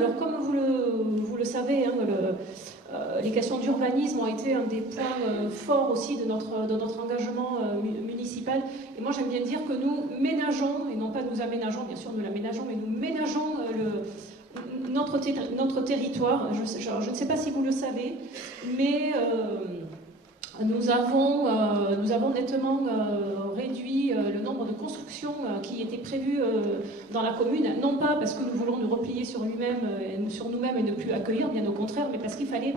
Alors comme vous le savez, hein, les questions d'urbanisme ont été un des points forts aussi de notre engagement municipal. Et moi j'aime bien dire que nous ménageons, et non pas nous aménageons, bien sûr nous l'aménageons, mais nous ménageons notre territoire. Je ne sais pas si vous le savez, mais nous avons nettement réduit le nombre de constructions qui étaient prévues dans la commune, non pas parce que nous voulons nous replier sur nous-mêmes et ne plus accueillir, bien au contraire, mais parce qu'il fallait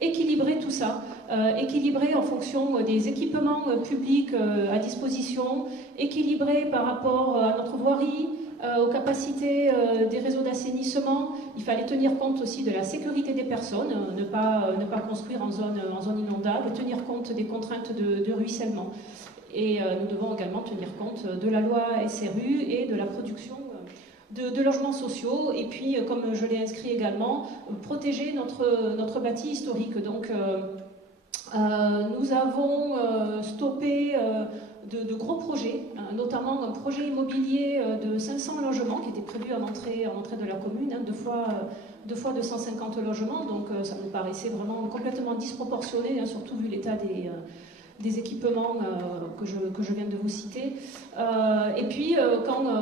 équilibrer tout ça, équilibrer en fonction des équipements publics à disposition, équilibrer par rapport à notre voirie, aux capacités des réseaux d'assainissement. Il fallait tenir compte aussi de la sécurité des personnes, ne pas construire en zone inondable, tenir compte des contraintes de ruissellement. Et nous devons également tenir compte de la loi SRU et de la production de logements sociaux, et puis, comme je l'ai inscrit également, protéger notre bâti historique. Donc, nous avons stoppé de gros projets, notamment un projet immobilier de 500 logements qui était prévu à l'entrée de la commune, hein, deux fois 250 logements, donc ça me paraissait vraiment complètement disproportionné, hein, surtout vu l'état des équipements que je viens de vous citer. Et puis,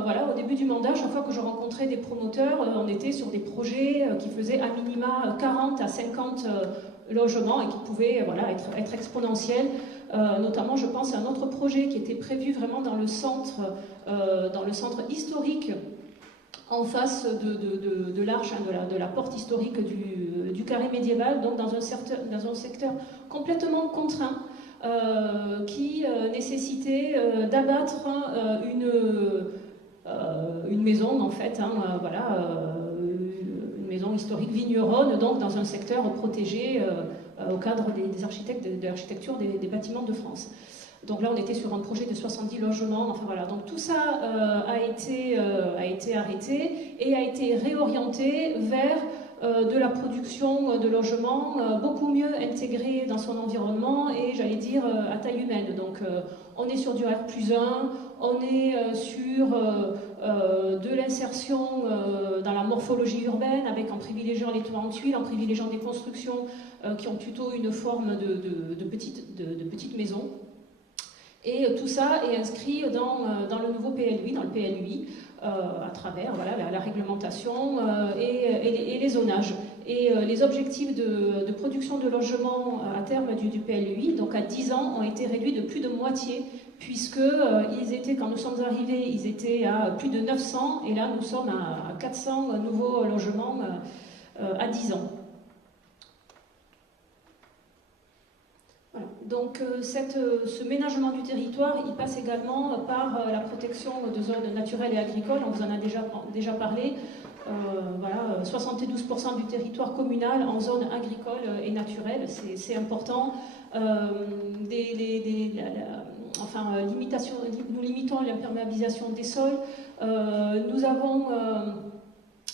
voilà, au début du mandat, chaque fois que je rencontrais des promoteurs, on était sur des projets qui faisaient à minima 40 à 50 logements et qui pouvaient voilà, être exponentiels. Notamment, je pense à un autre projet qui était prévu vraiment dans le centre historique, en face de l'arche, hein, de la porte historique du carré médiéval, donc dans un secteur complètement contraint, qui nécessitait d'abattre une maison, en fait, hein, voilà, une maison historique vigneronne, donc dans un secteur protégé au cadre des architectes de l'architecture des bâtiments de France. Donc là, on était sur un projet de 70 logements. Enfin voilà, donc tout ça a été arrêté et a été réorienté vers de la production de logements beaucoup mieux intégrés dans son environnement et, j'allais dire, à taille humaine. Donc on est sur du R+1, on est sur de l'insertion dans la morphologie urbaine, avec en privilégiant les toits en tuiles, en privilégiant des constructions qui ont plutôt une forme de petites maisons. Et tout ça est inscrit dans le nouveau PLUI, dans le PLUI, à travers voilà, la réglementation et les zonages. Et les objectifs de production de logements à terme du PLUI, donc à 10 ans, ont été réduits de plus de moitié, puisque quand nous sommes arrivés, ils étaient à plus de 900, et là nous sommes à 400 nouveaux logements à 10 ans. Voilà. Donc ce ménagement du territoire, il passe également par la protection de zones naturelles et agricoles. On vous en a déjà parlé. Voilà, 72% du territoire communal en zone agricole et naturelle, c'est important. Nous limitons l'imperméabilisation des sols. Nous avons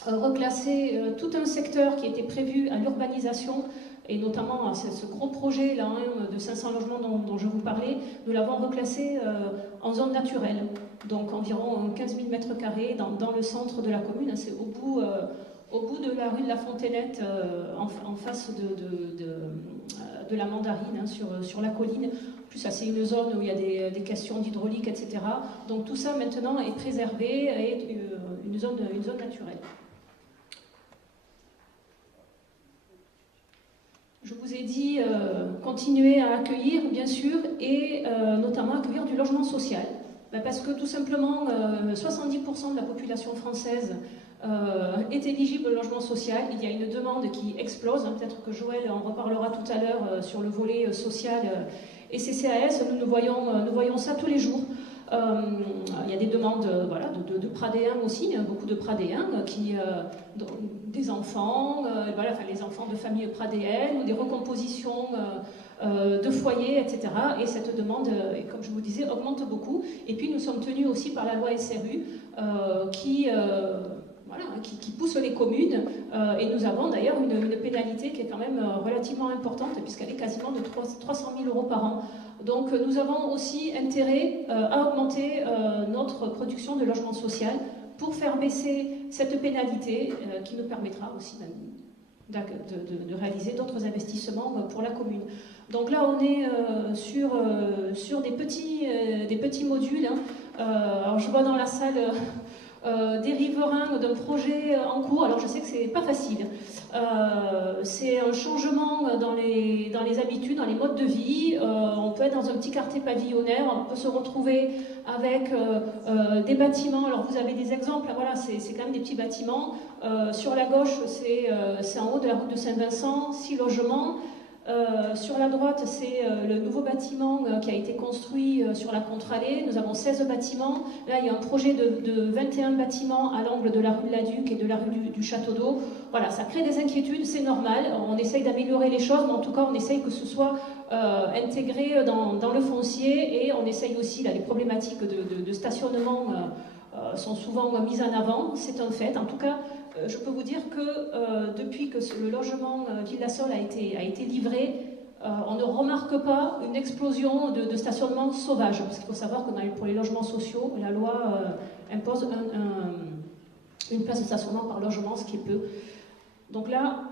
reclassé tout un secteur qui était prévu à l'urbanisation, et notamment ce gros projet là, de 500 logements dont je vous parlais, nous l'avons reclassé en zone naturelle, donc environ 15 000 m² dans le centre de la commune. C'est au bout de la rue de la Fontainette, en face de la Mandarine, hein, sur la colline. En plus, ça c'est une zone où il y a des questions d'hydraulique, etc. Donc tout ça maintenant est préservé et est une zone naturelle. Je vous ai dit continuer à accueillir, bien sûr, et notamment accueillir du logement social. Parce que tout simplement, 70% de la population française est éligible au logement social. Il y a une demande qui explose. Hein, peut-être que Joël en reparlera tout à l'heure sur le volet social et CCAS. Nous voyons ça tous les jours. Il y a des demandes voilà, de Pradéens aussi, beaucoup de Pradéens, des enfants, voilà, enfin, les enfants de familles pradéennes, ou des recompositions de foyers, etc. Et cette demande, comme je vous disais, augmente beaucoup. Et puis nous sommes tenus aussi par la loi SRU qui pousse les communes, et nous avons d'ailleurs une pénalité qui est quand même relativement importante, puisqu'elle est quasiment de 300 000 € par an. Donc nous avons aussi intérêt à augmenter notre production de logement social pour faire baisser cette pénalité qui nous permettra aussi de réaliser d'autres investissements pour la commune. Donc là, on est sur des petits modules. Alors je vois dans la salle des riverains d'un projet en cours. Alors je sais que c'est pas facile. C'est un changement dans les habitudes, dans les modes de vie. On peut être dans un petit quartier pavillonnaire, on peut se retrouver avec des bâtiments. Alors vous avez des exemples, voilà, c'est quand même des petits bâtiments. Sur la gauche, c'est en haut de la route de Saint-Vincent, 6 logements. Sur la droite, c'est le nouveau bâtiment qui a été construit sur la contre-allée. Nous avons 16 bâtiments. Là, il y a un projet de 21 bâtiments à l'angle de la rue de la Duc et de la rue du Château d'Eau. Voilà, ça crée des inquiétudes, c'est normal. On essaye d'améliorer les choses, mais en tout cas, on essaye que ce soit intégré dans le foncier, et on essaye aussi, là, les problématiques de stationnement sont souvent mises en avant, c'est un fait. En tout cas, je peux vous dire que depuis que le logement Villasol a été livré, on ne remarque pas une explosion de stationnement sauvage, parce qu'il faut savoir que pour les logements sociaux, la loi impose une place de stationnement par logement, ce qui est peu. Donc là,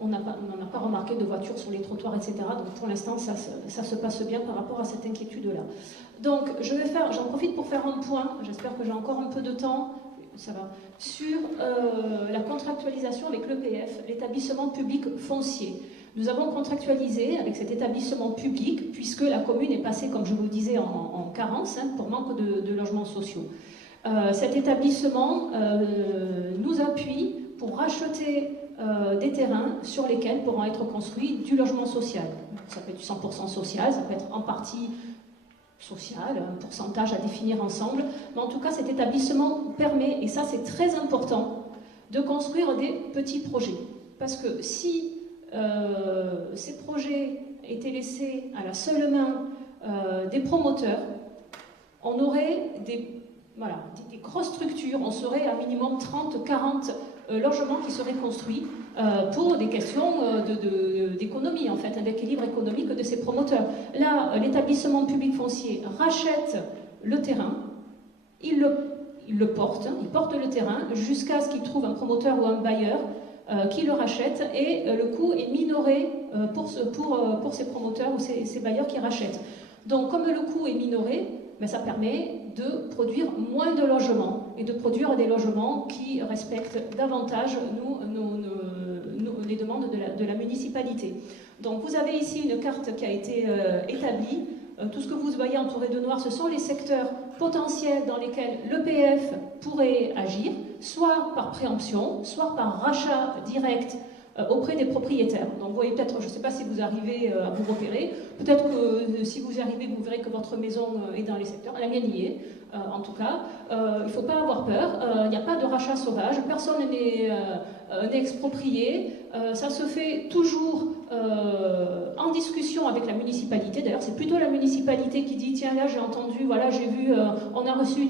on n'a pas remarqué de voitures sur les trottoirs, etc. Donc pour l'instant, ça se passe bien par rapport à cette inquiétude-là. Donc j'en profite pour faire un point, j'espère que j'ai encore un peu de temps, ça va, sur la contractualisation avec l'EPF, l'établissement public foncier. Nous avons contractualisé avec cet établissement public, puisque la commune est passée, comme je vous le disais, en carence, pour manque de logements sociaux. Cet établissement nous appuie pour racheter des terrains sur lesquels pourront être construits du logement social. Ça peut être du 100% social, ça peut être en partie social, un pourcentage à définir ensemble, mais en tout cas cet établissement permet, et ça c'est très important, de construire des petits projets. Parce que si ces projets étaient laissés à la seule main des promoteurs, on aurait des grosses structures, on serait à minimum 30-40 logements qui seraient construits pour des questions d'économie, en fait, d'équilibre économique de ces promoteurs. Là, l'établissement public foncier rachète le terrain, il porte le terrain jusqu'à ce qu'il trouve un promoteur ou un bailleur qui le rachète, et le coût est minoré pour ces promoteurs ou ces bailleurs qui rachètent. Donc, comme le coût est minoré, ça permet de produire moins de logements et de produire des logements qui respectent davantage les demandes de la municipalité. Donc vous avez ici une carte qui a été établie. Tout ce que vous voyez entouré de noir, ce sont les secteurs potentiels dans lesquels l'EPF pourrait agir, soit par préemption, soit par rachat direct auprès des propriétaires. Donc vous voyez peut-être, je ne sais pas si vous arrivez à vous repérer, peut-être que si vous y arrivez, vous verrez que votre maison est dans les secteurs, la mienne y est, en tout cas. Il ne faut pas avoir peur, il n'y a pas de rachat sauvage, personne n'est exproprié, ça se fait toujours en discussion avec la municipalité. D'ailleurs, c'est plutôt la municipalité qui dit, tiens là j'ai entendu, voilà j'ai vu, on a reçu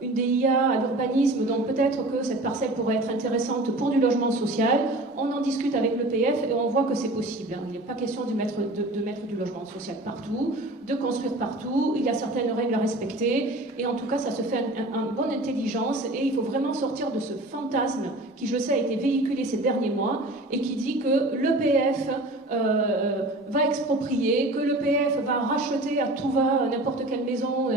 une DIA à l'urbanisme, donc peut-être que cette parcelle pourrait être intéressante pour du logement social. On en discute avec l'EPF et on voit que c'est possible. Il n'est pas question de mettre du logement social partout, de construire partout, il y a certaines règles à respecter, et en tout cas ça se fait en bonne intelligence, et il faut vraiment sortir de ce fantasme qui, je sais, a été véhiculé ces derniers mois, et qui dit que l'EPF va exproprier, que l'EPF va racheter à tout va n'importe quelle maison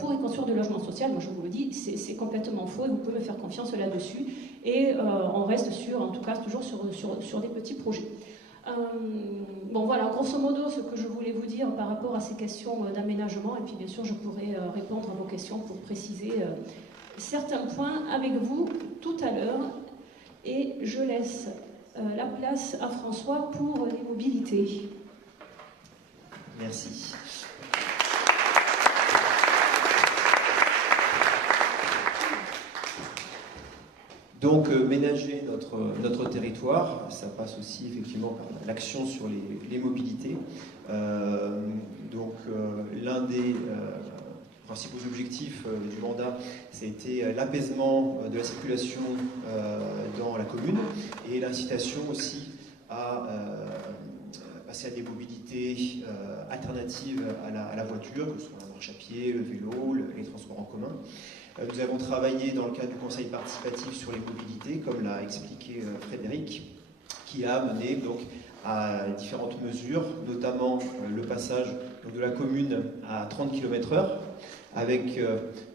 pour y construire du logement social. Moi je vous le dis, c'est complètement faux, et vous pouvez me faire confiance là-dessus, et on reste en tout cas toujours sur des petits projets. Bon voilà, grosso modo ce que je voulais vous dire par rapport à ces questions d'aménagement, et puis bien sûr je pourrai répondre à vos questions pour préciser certains points avec vous tout à l'heure, et je laisse la place à François pour les mobilités. Merci. Donc, ménager notre territoire, ça passe aussi effectivement par l'action sur les mobilités. L'un des principaux objectifs du mandat, c'était l'apaisement de la circulation dans la commune, et l'incitation aussi à passer à des mobilités alternatives à la voiture, que ce soit la marche à pied, le vélo, les transports en commun. Nous avons travaillé dans le cadre du conseil participatif sur les mobilités, comme l'a expliqué Frédéric, qui a mené donc à différentes mesures, notamment le passage donc, de la commune à 30 km/h, avec,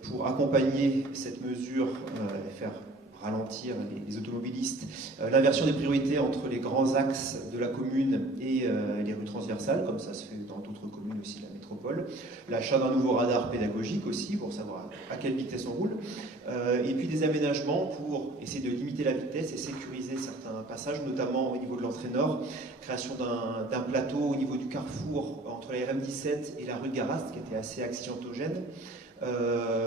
pour accompagner cette mesure et faire ralentir les automobilistes, l'inversion des priorités entre les grands axes de la commune et les rues transversales, comme ça se fait dans d'autres communes aussi de la métropole, l'achat d'un nouveau radar pédagogique aussi, pour savoir à quelle vitesse on roule, et puis des aménagements pour essayer de limiter la vitesse et sécuriser certains passages, notamment au niveau de l'entrée nord, création d'un plateau au niveau du carrefour entre la RN17 et la rue de Garast, qui était assez accidentogène.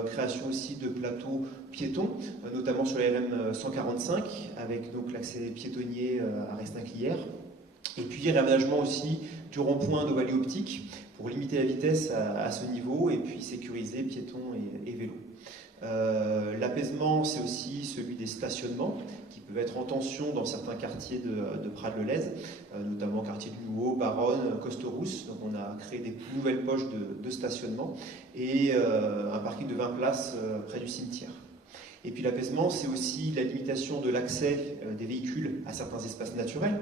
Création aussi de plateaux piétons, notamment sur la RM 145, avec donc l'accès piétonnier à Restinquilière. Et puis réaménagement aussi du rond-point d'Ovalie Optique pour limiter la vitesse à ce niveau et puis sécuriser piétons et vélos. L'apaisement, c'est aussi celui des stationnements qui peuvent être en tension dans certains quartiers de Prades-le-Lez, notamment quartier du Nouveau, Baronne, Coste-Rousse. Donc on a créé des nouvelles poches de stationnement et un parking de 20 places près du cimetière. Et puis l'apaisement, c'est aussi la limitation de l'accès des véhicules à certains espaces naturels,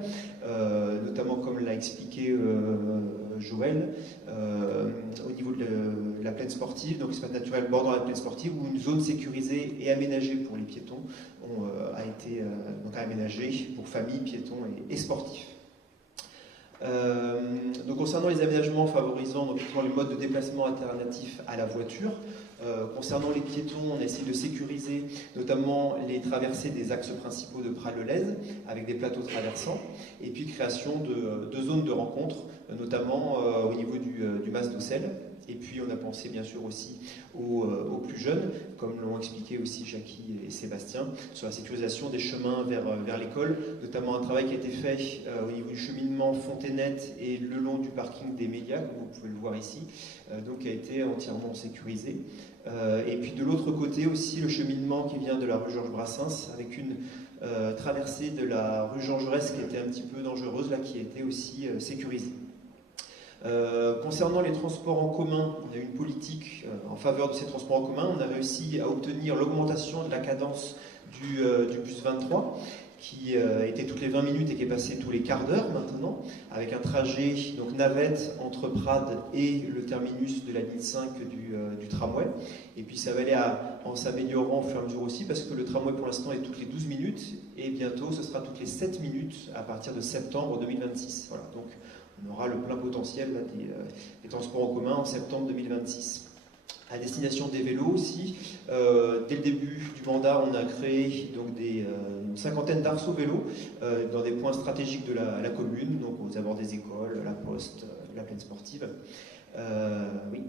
notamment comme l'a expliqué Joël, au niveau de la plaine sportive, donc espace naturel bordant la plaine sportive, où une zone sécurisée et aménagée pour les piétons a été donc aménagée pour familles, piétons et sportifs. Donc concernant les aménagements favorisant donc, les modes de déplacement alternatifs à la voiture, concernant les piétons, on a essayé de sécuriser notamment les traversées des axes principaux de Prades-le-Lez avec des plateaux traversants et puis création de zones de rencontre, notamment au niveau du Mas d'Auxelles. Et puis on a pensé bien sûr aussi aux plus jeunes, comme l'ont expliqué aussi Jackie et Sébastien, sur la sécurisation des chemins vers l'école, notamment un travail qui a été fait au niveau du cheminement Fontainette et le long du parking des Médias, comme vous pouvez le voir ici, donc qui a été entièrement sécurisé. Et puis de l'autre côté aussi le cheminement qui vient de la rue Georges Brassens, avec une traversée de la rue Jean Jaurès qui était un petit peu dangereuse, là, qui a été aussi sécurisée. Concernant les transports en commun, on a eu une politique en faveur de ces transports en commun. On a réussi à obtenir l'augmentation de la cadence du bus 23, qui était toutes les 20 minutes et qui est passé tous les quarts d'heure maintenant, avec un trajet donc navette entre Prades et le terminus de la ligne 5 du tramway. Et puis ça va aller en s'améliorant au fur et à mesure aussi, parce que le tramway pour l'instant est toutes les 12 minutes, et bientôt ce sera toutes les 7 minutes à partir de septembre 2026. Voilà, donc on aura le plein potentiel là, des transports en commun en septembre 2026. À destination des vélos aussi, dès le début du mandat, on a créé donc une cinquantaine d'arceaux vélos dans des points stratégiques de la commune, donc aux abords des écoles, la poste, la plaine sportive. Oui.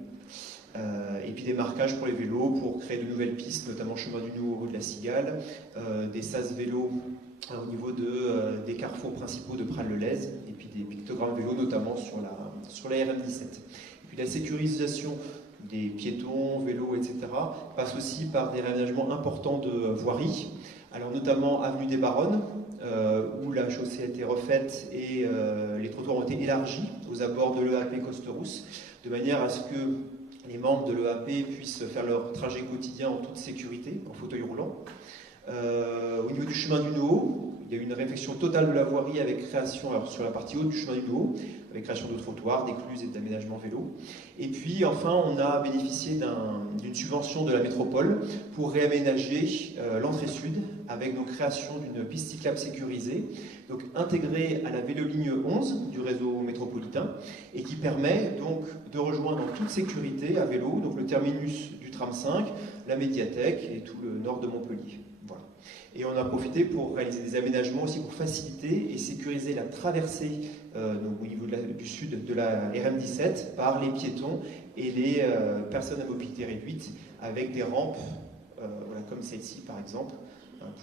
Et puis des marquages pour les vélos, pour créer de nouvelles pistes, notamment chemin du Nouveau, rue de la Cigale, des sas vélos au niveau des carrefours principaux de Prades-le-Lez, et puis des pictogrammes vélos, notamment sur la RN17. Et puis la sécurisation des piétons, vélos, etc., passe aussi par des réaménagements importants de voiries, alors notamment avenue des Baronnes, où la chaussée a été refaite et les trottoirs ont été élargis aux abords de l'EAP Coste-Rousse, de manière à ce que les membres de l'EAP puissent faire leur trajet quotidien en toute sécurité, en fauteuil roulant. Au niveau du chemin du Nouveau, il y a eu une réfection totale de la voirie avec création, alors sur la partie haute du chemin du Nouveau, avec création de trottoirs, d'écluses et d'aménagements vélos. Et puis enfin, on a bénéficié d'une subvention de la métropole pour réaménager l'entrée sud, avec donc création d'une piste cyclable sécurisée, donc intégrée à la véloligne 11 du réseau métropolitain, et qui permet donc de rejoindre en toute sécurité à vélo donc le terminus du tram 5, la médiathèque et tout le nord de Montpellier. Voilà. Et on a profité pour réaliser des aménagements aussi pour faciliter et sécuriser la traversée donc au niveau du sud de la RN17 par les piétons et les personnes à mobilité réduite, avec des rampes voilà, comme celle-ci par exemple,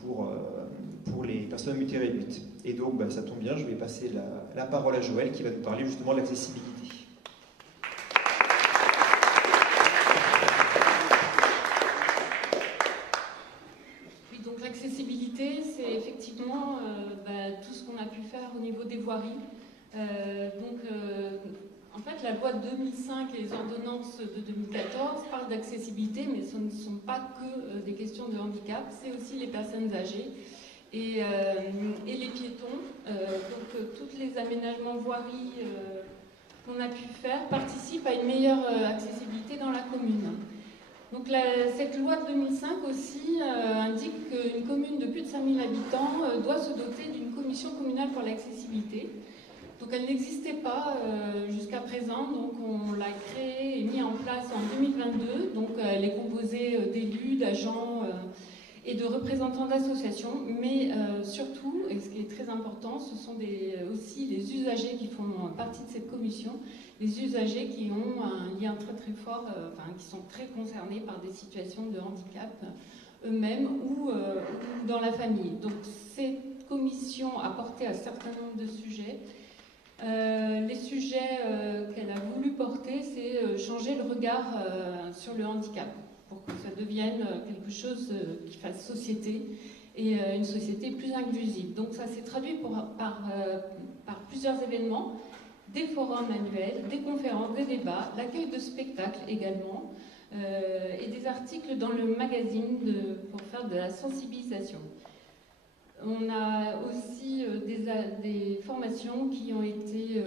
pour les personnes à mobilité réduite. Et donc ça tombe bien, je vais passer la parole à Joël qui va nous parler justement de l'accessibilité. L'accessibilité, c'est effectivement tout ce qu'on a pu faire au niveau des voiries. En fait, la loi de 2005 et les ordonnances de 2014 parlent d'accessibilité, mais ce ne sont pas que des questions de handicap, c'est aussi les personnes âgées et les piétons. Donc, tous les aménagements voiries qu'on a pu faire participent à une meilleure accessibilité dans la commune. Donc cette loi de 2005 aussi indique qu'une commune de plus de 5000 habitants doit se doter d'une commission communale pour l'accessibilité. Donc elle n'existait pas jusqu'à présent, donc on l'a créée et mise en place en 2022. Donc elle est composée d'élus, d'agents et de représentants d'associations, mais surtout, et ce qui est très important, ce sont aussi les usagers qui font partie de cette commission, les usagers qui ont un lien très très fort, qui sont très concernés par des situations de handicap eux-mêmes ou dans la famille. Donc cette commission a porté un certain nombre de sujets. Les sujets qu'elle a voulu porter, c'est changer le regard sur le handicap, pour que ça devienne quelque chose qui fasse société et une société plus inclusive. Donc ça s'est traduit par plusieurs événements, des forums annuels, des conférences, des débats, l'accueil de spectacles également, et des articles dans le magazine pour faire de la sensibilisation. On a aussi des formations qui ont été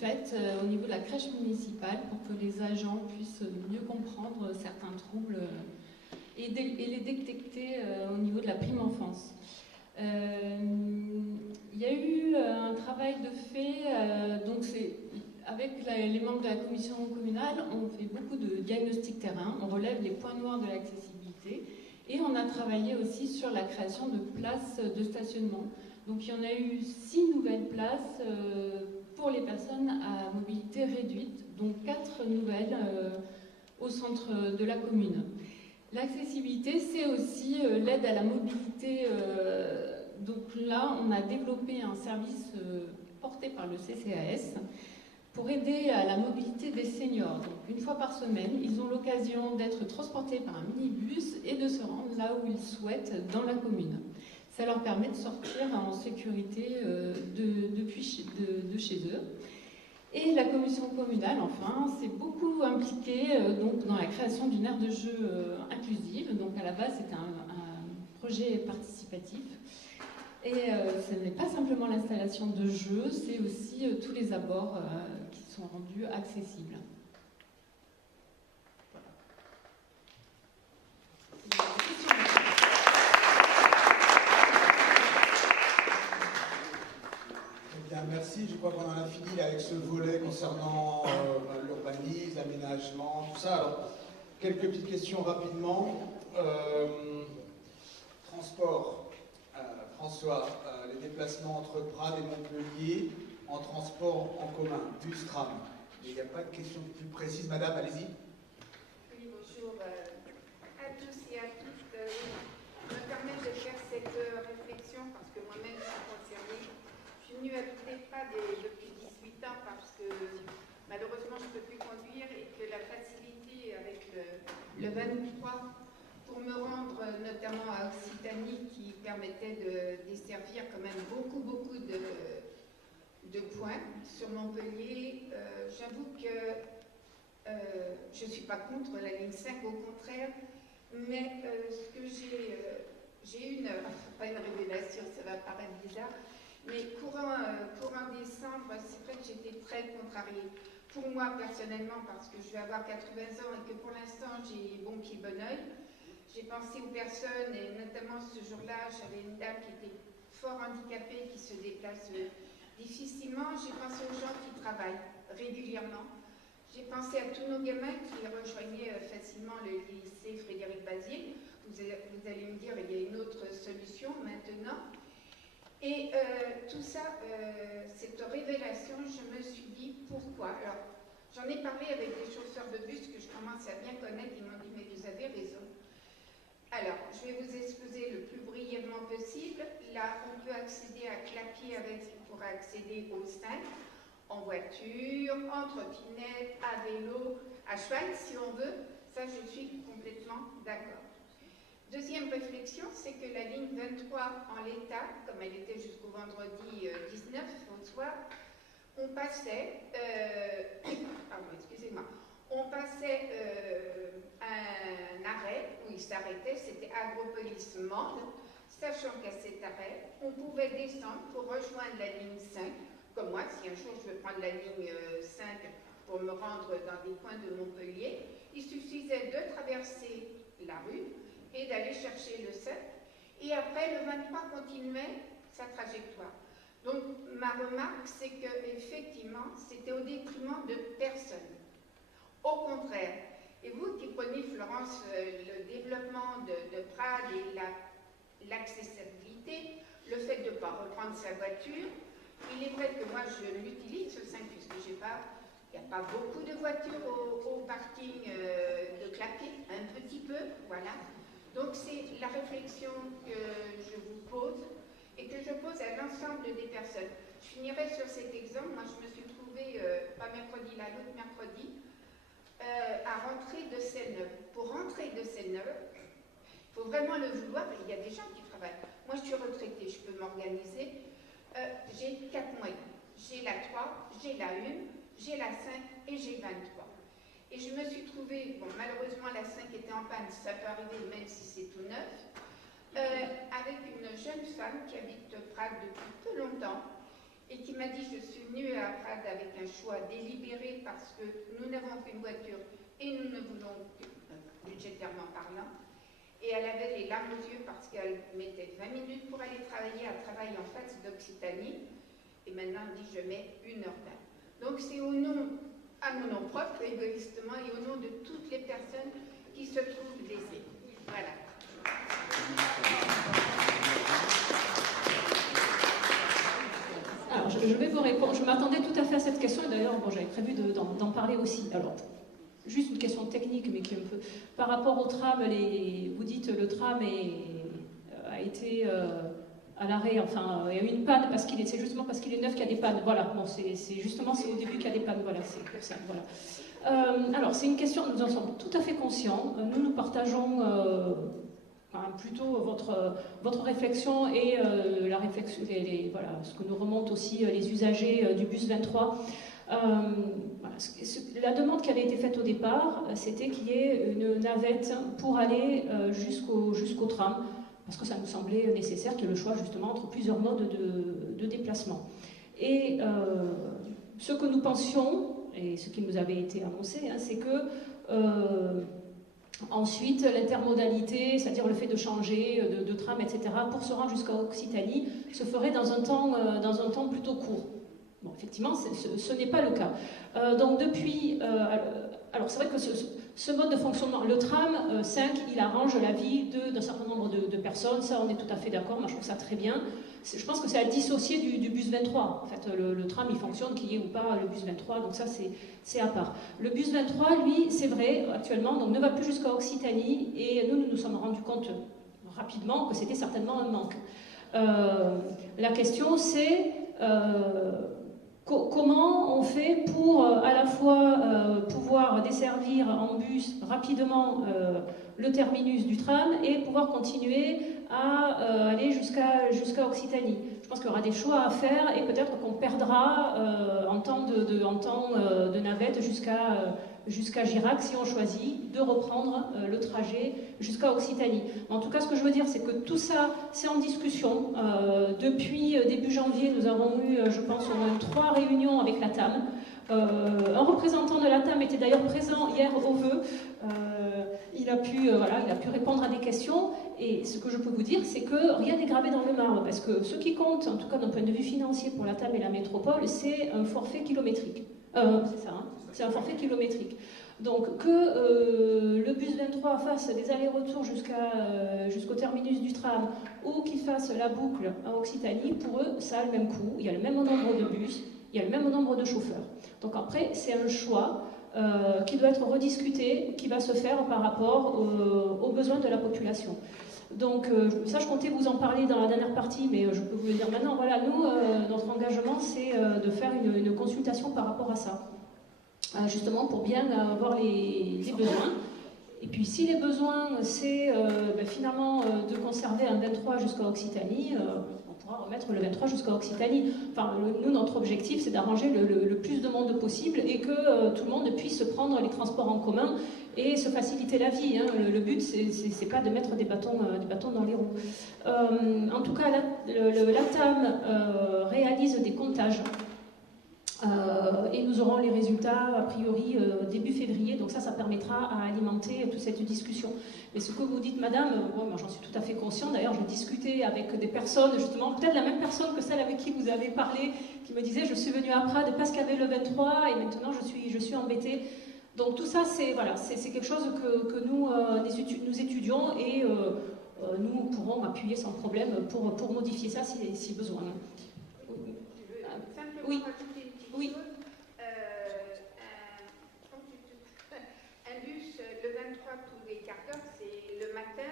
faites au niveau de la crèche municipale pour que les agents puissent mieux comprendre certains troubles et les détecter au niveau de la prime enfance. Il y a eu un travail de fait, donc avec les membres de la commission communale, on fait beaucoup de diagnostics terrain, on relève les points noirs de l'accessibilité et on a travaillé aussi sur la création de places de stationnement. Donc il y en a eu 6 nouvelles places pour les personnes à mobilité réduite, dont 4 nouvelles au centre de la commune. L'accessibilité, c'est aussi l'aide à la mobilité. Donc là, on a développé un service porté par le CCAS pour aider à la mobilité des seniors. Donc, une fois par semaine, ils ont l'occasion d'être transportés par un minibus et de se rendre là où ils souhaitent dans la commune. Ça leur permet de sortir en sécurité de chez eux. Et la commission communale, enfin, s'est beaucoup impliquée donc, dans la création d'une aire de jeu inclusive. Donc à la base, c'était un projet participatif. Et ce n'est pas simplement l'installation de jeux, c'est aussi tous les abords qui sont rendus accessibles. Merci, je crois qu'on en a fini avec ce volet concernant l'urbanisme, l'aménagement, tout ça. Alors, quelques petites questions rapidement. Transport, François, les déplacements entre Prades et Montpellier en transport en commun, bus, tram. Il n'y a pas de question plus précise, madame, allez-y. Oui, bonjour à tous et à toutes. Je me permets de faire cette réflexion parce que moi-même je suis concernée. Je suis venue habiter Prades depuis 18 ans parce que malheureusement je ne peux plus conduire et que la facilité avec le 23 pour me rendre notamment à Occitanie qui permettait de desservir quand même beaucoup de points sur Montpellier. J'avoue que je ne suis pas contre la ligne 5, au contraire, mais ce que j'ai eu pas une révélation, ça va paraître bizarre, mais courant décembre, c'est vrai que j'étais très contrariée. Pour moi, personnellement, parce que je vais avoir 80 ans et que pour l'instant, j'ai bon pied, bon oeil, j'ai pensé aux personnes, et notamment ce jour-là, j'avais une dame qui était fort handicapée, qui se déplace difficilement. J'ai pensé aux gens qui travaillent régulièrement. J'ai pensé à tous nos gamins qui rejoignaient facilement le lycée Frédéric Bazier. Vous allez me dire, il y a une autre solution maintenant. Et tout ça, cette révélation, je me suis dit, pourquoi? Alors, j'en ai parlé avec des chauffeurs de bus que je commence à bien connaître, ils m'ont dit, mais vous avez raison. Alors, je vais vous exposer le plus brièvement possible. Là, on peut accéder à Clapier pour accéder au 5, en voiture, en trottinette, à vélo, à cheval, si on veut. Ça, je suis complètement d'accord. Deuxième réflexion, c'est que la ligne 23 en l'état, comme elle était jusqu'au vendredi 19 au soir, on passait, pardon, excusez-moi, on passait un arrêt où il s'arrêtait, c'était Agropolis Mende, sachant qu'à cet arrêt, on pouvait descendre pour rejoindre la ligne 5, comme moi, si un jour je veux prendre la ligne 5 pour me rendre dans des coins de Montpellier, il suffisait de traverser la rue et d'aller chercher le 7, et après le 23 continuait sa trajectoire. Donc ma remarque, c'est qu'effectivement, c'était au détriment de personne. Au contraire, et vous qui prenez, Florence, le développement de Prades et l'accessibilité, le fait de ne pas reprendre sa voiture, il est vrai que moi je l'utilise ce 5 puisque il n'y a pas beaucoup de voitures au parking de Clapier, un petit peu, voilà. Donc c'est la réflexion que je vous pose et que je pose à l'ensemble des personnes. Je finirai sur cet exemple. Moi je me suis trouvée, pas mercredi, l'autre mercredi, à rentrer de Seine-Neuve. Pour rentrer de Seine-Neuve, il faut vraiment le vouloir, il y a des gens qui travaillent. Moi je suis retraitée, je peux m'organiser. J'ai 4 moyens. J'ai la 3, j'ai la 1, j'ai la 5 et j'ai 23. Et je me suis trouvée, bon malheureusement la 5 était en panne, ça peut arriver même si c'est tout neuf, avec une jeune femme qui habite Prades depuis peu longtemps et qui m'a dit je suis venue à Prades avec un choix délibéré parce que nous n'avons qu'une voiture et nous ne voulons que, budgétairement parlant. Et elle avait les larmes aux yeux parce qu'elle mettait 20 minutes pour aller travailler, elle travaille en face d'Occitanie, et maintenant elle dit je mets 1h20. Donc c'est au nom, à mon nom propre, égoïstement, et au nom de toutes les personnes qui se trouvent lésées. Voilà. Alors je vais vous répondre, je m'attendais tout à fait à cette question, et d'ailleurs bon, j'avais prévu d'en parler aussi. Alors, juste une question technique, mais qui est un peu... Par rapport au tram, vous dites le tram a été à l'arrêt, enfin, il y a eu une panne, c'est justement parce qu'il est neuf qu'il y a des pannes. Voilà, bon, c'est au début qu'il y a des pannes, voilà, c'est pour ça, voilà. Alors, c'est une question, nous en sommes tout à fait conscients. Nous partageons plutôt votre réflexion et la réflexion, voilà, ce que nous remontent aussi les usagers du bus 23. Voilà. La demande qui avait été faite au départ, c'était qu'il y ait une navette pour aller jusqu'au tram, parce que ça nous semblait nécessaire qu'il y ait le choix justement entre plusieurs modes de déplacement. Et ce que nous pensions, et ce qui nous avait été annoncé, c'est que ensuite l'intermodalité, c'est-à-dire le fait de changer de tram, etc., pour se rendre jusqu'à Occitanie, se ferait dans un temps plutôt court. Bon, effectivement, ce n'est pas le cas. Donc depuis... alors c'est vrai que ce mode de fonctionnement, le tram 5, il arrange la vie d'un certain nombre de personnes, ça on est tout à fait d'accord, moi je trouve ça très bien. Je pense que c'est à dissocier du bus 23. En fait, le tram il fonctionne, qu'il y ait ou pas le bus 23, donc ça c'est à part. Le bus 23, lui, c'est vrai, actuellement, donc, ne va plus jusqu'à Occitanie, et nous sommes rendus compte rapidement que c'était certainement un manque. La question c'est... comment on fait pour à la fois pouvoir desservir en bus rapidement le terminus du tram et pouvoir continuer à aller jusqu'à Occitanie. Je pense qu'il y aura des choix à faire et peut-être qu'on perdra en temps de navette jusqu'à Girac si on choisit de reprendre le trajet jusqu'à Occitanie. En tout cas, ce que je veux dire, c'est que tout ça, c'est en discussion. Depuis début janvier, nous avons eu, je pense, au moins 3 réunions avec la TAM. Un représentant de la TAM était d'ailleurs présent hier au vœu. Il a pu répondre à des questions. Et ce que je peux vous dire, c'est que rien n'est gravé dans le marbre. Parce que ce qui compte, en tout cas d'un point de vue financier pour la TAM et la métropole, c'est un forfait kilométrique. C'est ça, hein, c'est un forfait kilométrique. Donc que le bus 23 fasse des allers-retours jusqu'au terminus du tram ou qu'il fasse la boucle à Occitanie, pour eux, ça a le même coût. Il y a le même nombre de bus, il y a le même nombre de chauffeurs. Donc après, c'est un choix qui doit être rediscuté, qui va se faire par rapport aux besoins de la population. Donc ça, je comptais vous en parler dans la dernière partie, mais je peux vous le dire maintenant. Voilà, nous, notre engagement, c'est de faire une consultation par rapport à ça. Justement pour bien avoir les besoins Et puis si les besoins, c'est finalement de conserver un 23 jusqu'à Occitanie, on pourra remettre le 23 jusqu'à Occitanie. Enfin, nous, notre objectif, c'est d'arranger le plus de monde possible et que tout le monde puisse prendre les transports en commun et se faciliter la vie. Hein. Le but, c'est pas de mettre des bâtons dans les roues. En tout cas, l'ATAM réalise des comptages. Et nous aurons les résultats a priori début février, donc ça permettra à alimenter toute cette discussion. Mais ce que vous dites, madame, bon, moi j'en suis tout à fait conscient. D'ailleurs, j'ai discuté avec des personnes, justement, peut-être la même personne que celle avec qui vous avez parlé, qui me disait je suis venue à Prades parce qu'il y avait le 23 et maintenant je suis embêtée. Donc tout ça, c'est quelque chose que nous étudions et nous pourrons appuyer sans problème pour modifier ça si besoin. Oui. Oui. Un bus le 23 tous les quarts d'heure, c'est le matin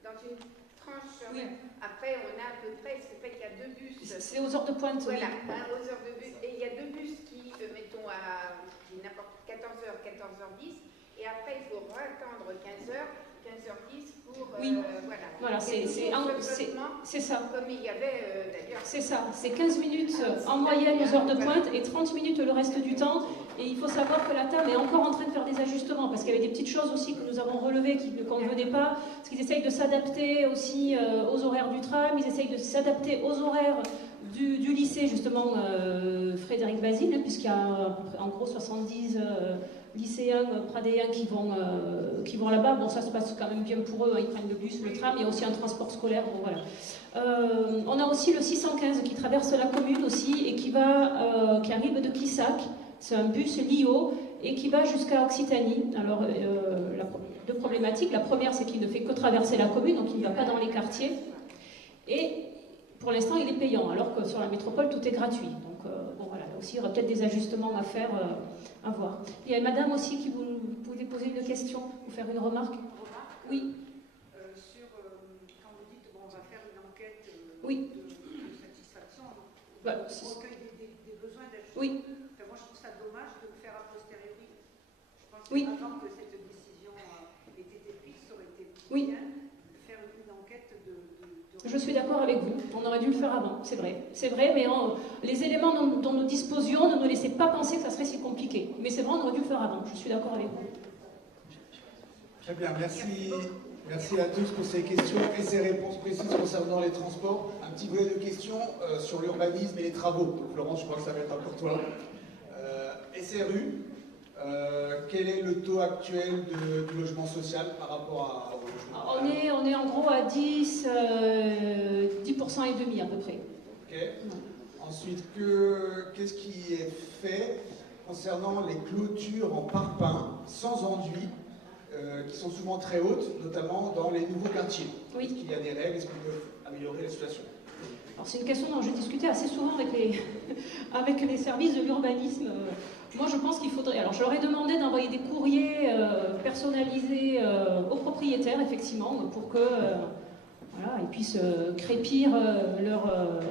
dans une tranche. Oui. Après, on a à peu près, c'est vrai qu'il y a 2 bus. C'est aux heures de pointe. Voilà, Oui. aux heures de bus. Et il y a 2 bus qui, mettons, à n'importe 14h, 14h10. Et après, il faut attendre 15h, 15h10 pour. Oui. Voilà, c'est ça. Comme il y avait d'ailleurs. C'est ça, c'est 15 minutes en moyenne aux heures de pointe et 30 minutes le reste du temps. Et il faut savoir que la TAM est encore en train de faire des ajustements parce qu'il y avait des petites choses aussi que nous avons relevées qui ne convenaient pas. Parce qu'ils essayent de s'adapter aussi aux horaires du tram, ils essayent de s'adapter aux horaires du lycée, justement, Frédéric Basile, puisqu'il y a en gros 70 lycéens pradéens qui vont là-bas. Bon, ça se passe quand même bien pour eux, hein. Ils prennent le bus, le tram, il y a aussi un transport scolaire. Bon, voilà. On a aussi le 615 qui traverse la commune aussi et qui arrive de Quissac. C'est un bus LIO et qui va jusqu'à Occitanie. Alors, deux problématiques. La première, c'est qu'il ne fait que traverser la commune, donc il ne va pas dans les quartiers. Et pour l'instant, il est payant, alors que sur la métropole, tout est gratuit. Donc, bon, voilà, là aussi, il y aura peut-être des ajustements à faire, à voir. Il y a madame aussi qui vous pouvez poser une question, ou faire une remarque. Oui. Quand vous dites, bon, on va faire une enquête oui. de satisfaction, Bah, on recueille des besoins d'ajustement. Oui. Enfin, moi, je trouve ça dommage de le faire a posteriori. Je pense oui. qu'avant que cette décision ait été prise, ça aurait été oui. bien de faire une enquête de... Je suis d'accord avec vous. On aurait dû le faire avant, c'est vrai. C'est vrai, mais les éléments dont nous disposions ne nous laissaient pas penser que ça serait si compliqué. Mais c'est vrai, on aurait dû le faire avant. Je suis d'accord avec vous. Très bien, merci. Merci à tous pour ces questions et ces réponses précises concernant les transports. Un petit volet de questions sur l'urbanisme et les travaux. Donc, Florence, je crois que ça va être pour toi. SRU, quel est le taux actuel du logement social par rapport au logement? On est en gros à 10% et demi à peu près. Ok. Ensuite, qu'est-ce qui est fait concernant les clôtures en parpaing sans enduit qui sont souvent très hautes, notamment dans les nouveaux quartiers? Oui. Est-ce qu'il y a des règles? Est-ce qu'on peut améliorer la situation? Alors c'est une question dont j'ai discuté assez souvent avec les services de l'urbanisme. Moi je pense qu'il faudrait... Alors je leur ai demandé d'envoyer des courriers personnalisés aux propriétaires, effectivement, pour que voilà, ils puissent crépir leur...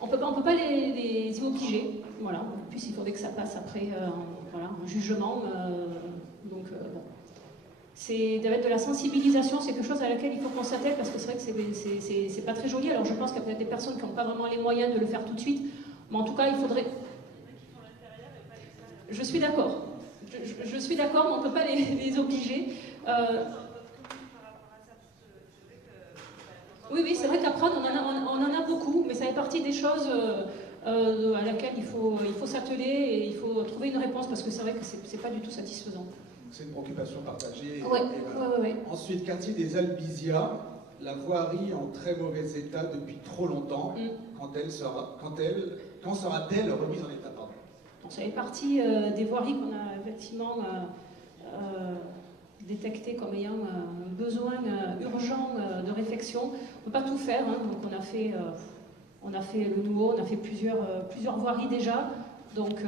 On peut pas les y obliger. Voilà. En plus il faudrait que ça passe après voilà, un jugement. Donc bon. C'est d'être de la sensibilisation, c'est quelque chose à laquelle il faut qu'on s'attelle parce que c'est vrai que c'est pas très joli. Alors je pense qu'il y a peut-être des personnes qui n'ont pas vraiment les moyens de le faire tout de suite, mais en tout cas il faudrait. Je suis d'accord. Je suis d'accord, mais on ne peut pas les obliger. Oui, c'est vrai qu'à Prades on en a beaucoup, mais ça fait partie des choses à laquelle il faut s'atteler et il faut trouver une réponse parce que c'est vrai que c'est pas du tout satisfaisant. C'est une préoccupation partagée. Ouais. Ensuite, quartier des Albizia, la voirie en très mauvais état depuis trop longtemps. Quand sera-t-elle remise en état? Ça fait partie des voiries qu'on a effectivement détectées comme ayant un besoin urgent de réflexion. On ne peut pas tout faire, hein, donc on a fait le nouveau, on a fait plusieurs voiries déjà, donc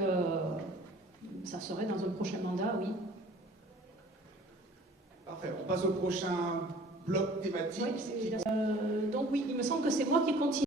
ça serait dans un prochain mandat, oui. Parfait, on passe au prochain bloc thématique. Oui, donc oui, il me semble que c'est moi qui continue.